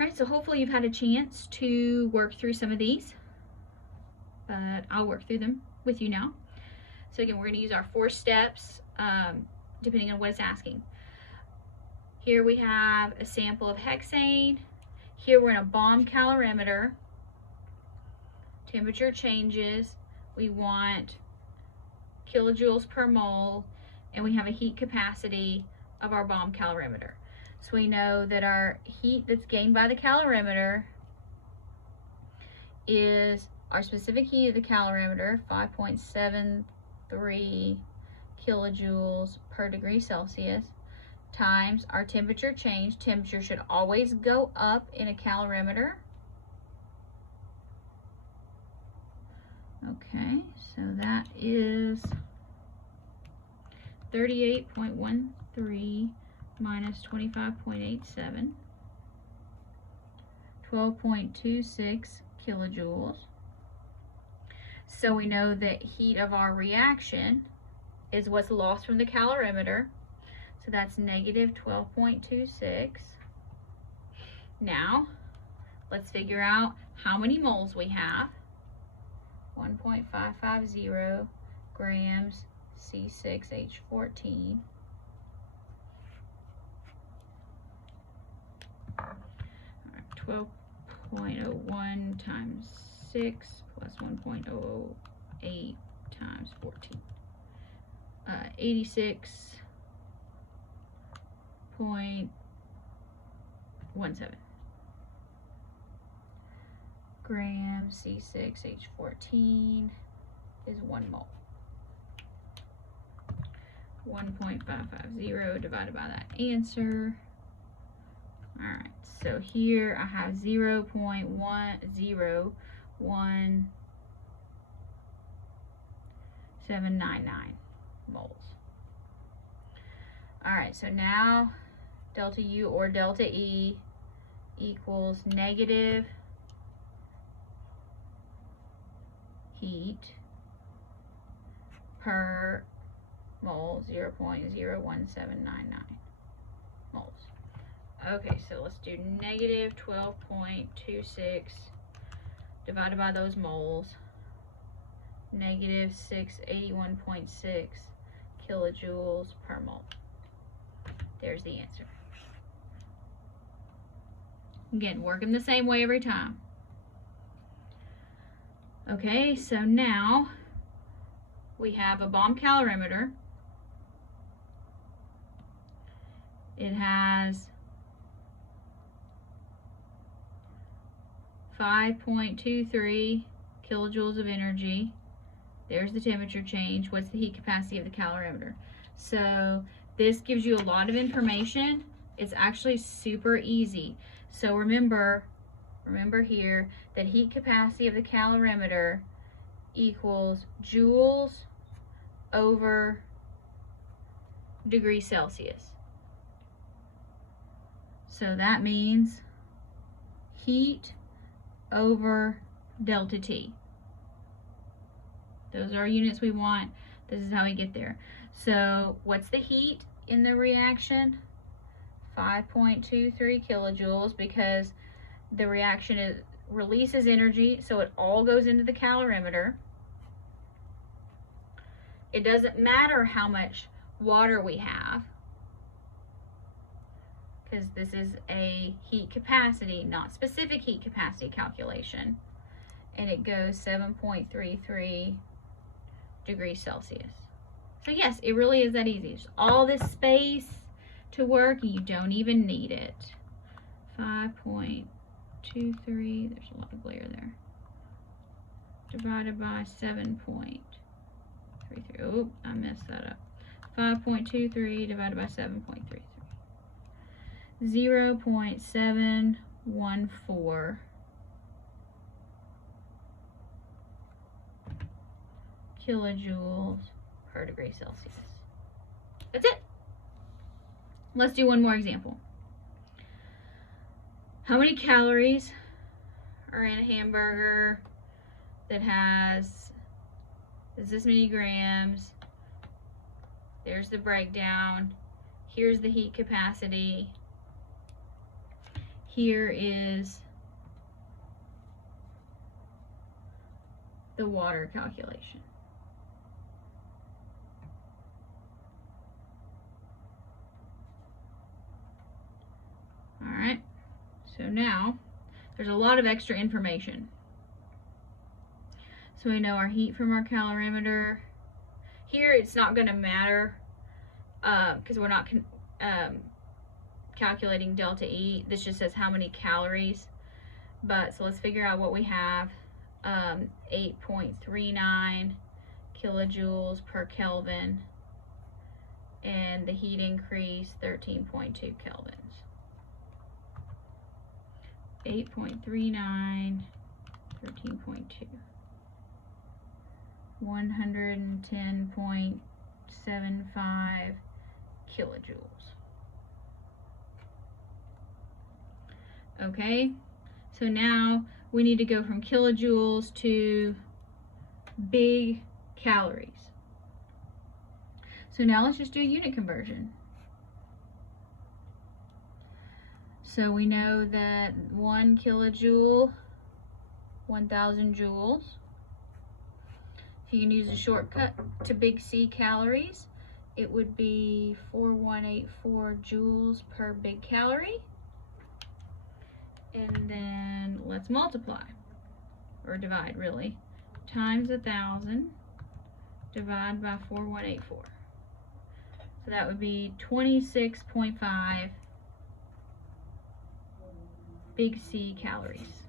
All right, so hopefully you've had a chance to work through some of these, but I'll work through them with you now. So again, we're going to use our 4 steps depending on what it's asking. Here we have a sample of hexane. Here we're in a bomb calorimeter. Temperature changes. We want kilojoules per mole, and we have a heat capacity of our bomb calorimeter. So we know that our heat that's gained by the calorimeter is our specific heat of the calorimeter, 5.73 kilojoules per degree Celsius, times our temperature change. Temperature should always go up in a calorimeter. Okay, so that is 38.13 minus 25.87, 12.26 kilojoules. So we know that heat of our reaction is what's lost from the calorimeter. So that's negative 12.26. Now, let's figure out how many moles we have. 1.550 grams C6H14. 12.01 times 6 plus 1.008 times 14. 86.17 grams C6H14 is 1 mole. 1.550 divided by that answer. All right, so here I have 0.101799 moles. All right, so now delta U or delta E equals negative heat per mole, 0.01799 moles. Okay, so let's do negative 12.26 divided by those moles, negative 681.6 kilojoules per mole. There's the answer. Again, work them the same way every time. Okay, so now we have a bomb calorimeter. It has 5.23 kilojoules of energy. There's the temperature change. What's the heat capacity of the calorimeter? So this gives you a lot of information. It's actually super easy. So remember here that heat capacity of the calorimeter equals joules over degrees Celsius. So that means heat over delta T. Those are our units we want. This is how we get there. So what's the heat in the reaction? 5.23 kilojoules, because the reaction releases energy, so it all goes into the calorimeter. It doesn't matter how much water we have, because this is a heat capacity, not specific heat capacity calculation. And it goes 7.33 degrees Celsius. So yes, it really is that easy. There's all this space to work, and you don't even need it. 5.23, there's a lot of glare there, divided by 7.33. Oh, I messed that up. 5.23 divided by 7.33. 0.714 kilojoules per degree Celsius. That's it. Let's do one more example. How many calories are in a hamburger that has this many grams? There's the breakdown. Here's the heat capacity. here is the water calculation. All right, so now there's a lot of extra information. So we know our heat from our calorimeter. Here it's not going to matter because we're not calculating delta E. This just says how many calories. But so let's figure out what we have. 8.39 kilojoules per Kelvin, and the heat increase 13.2 kelvins. 8.39, 13.2. 110.75 kilojoules. Okay, so now we need to go from kilojoules to big calories. So now let's just do a unit conversion. So we know that 1 kilojoule, 1,000 joules. If you can use a shortcut to big C calories, it would be 4184 joules per big calorie. And then let's multiply, or divide really, times 1,000, divide by 4184. So that would be 26.5 big C calories.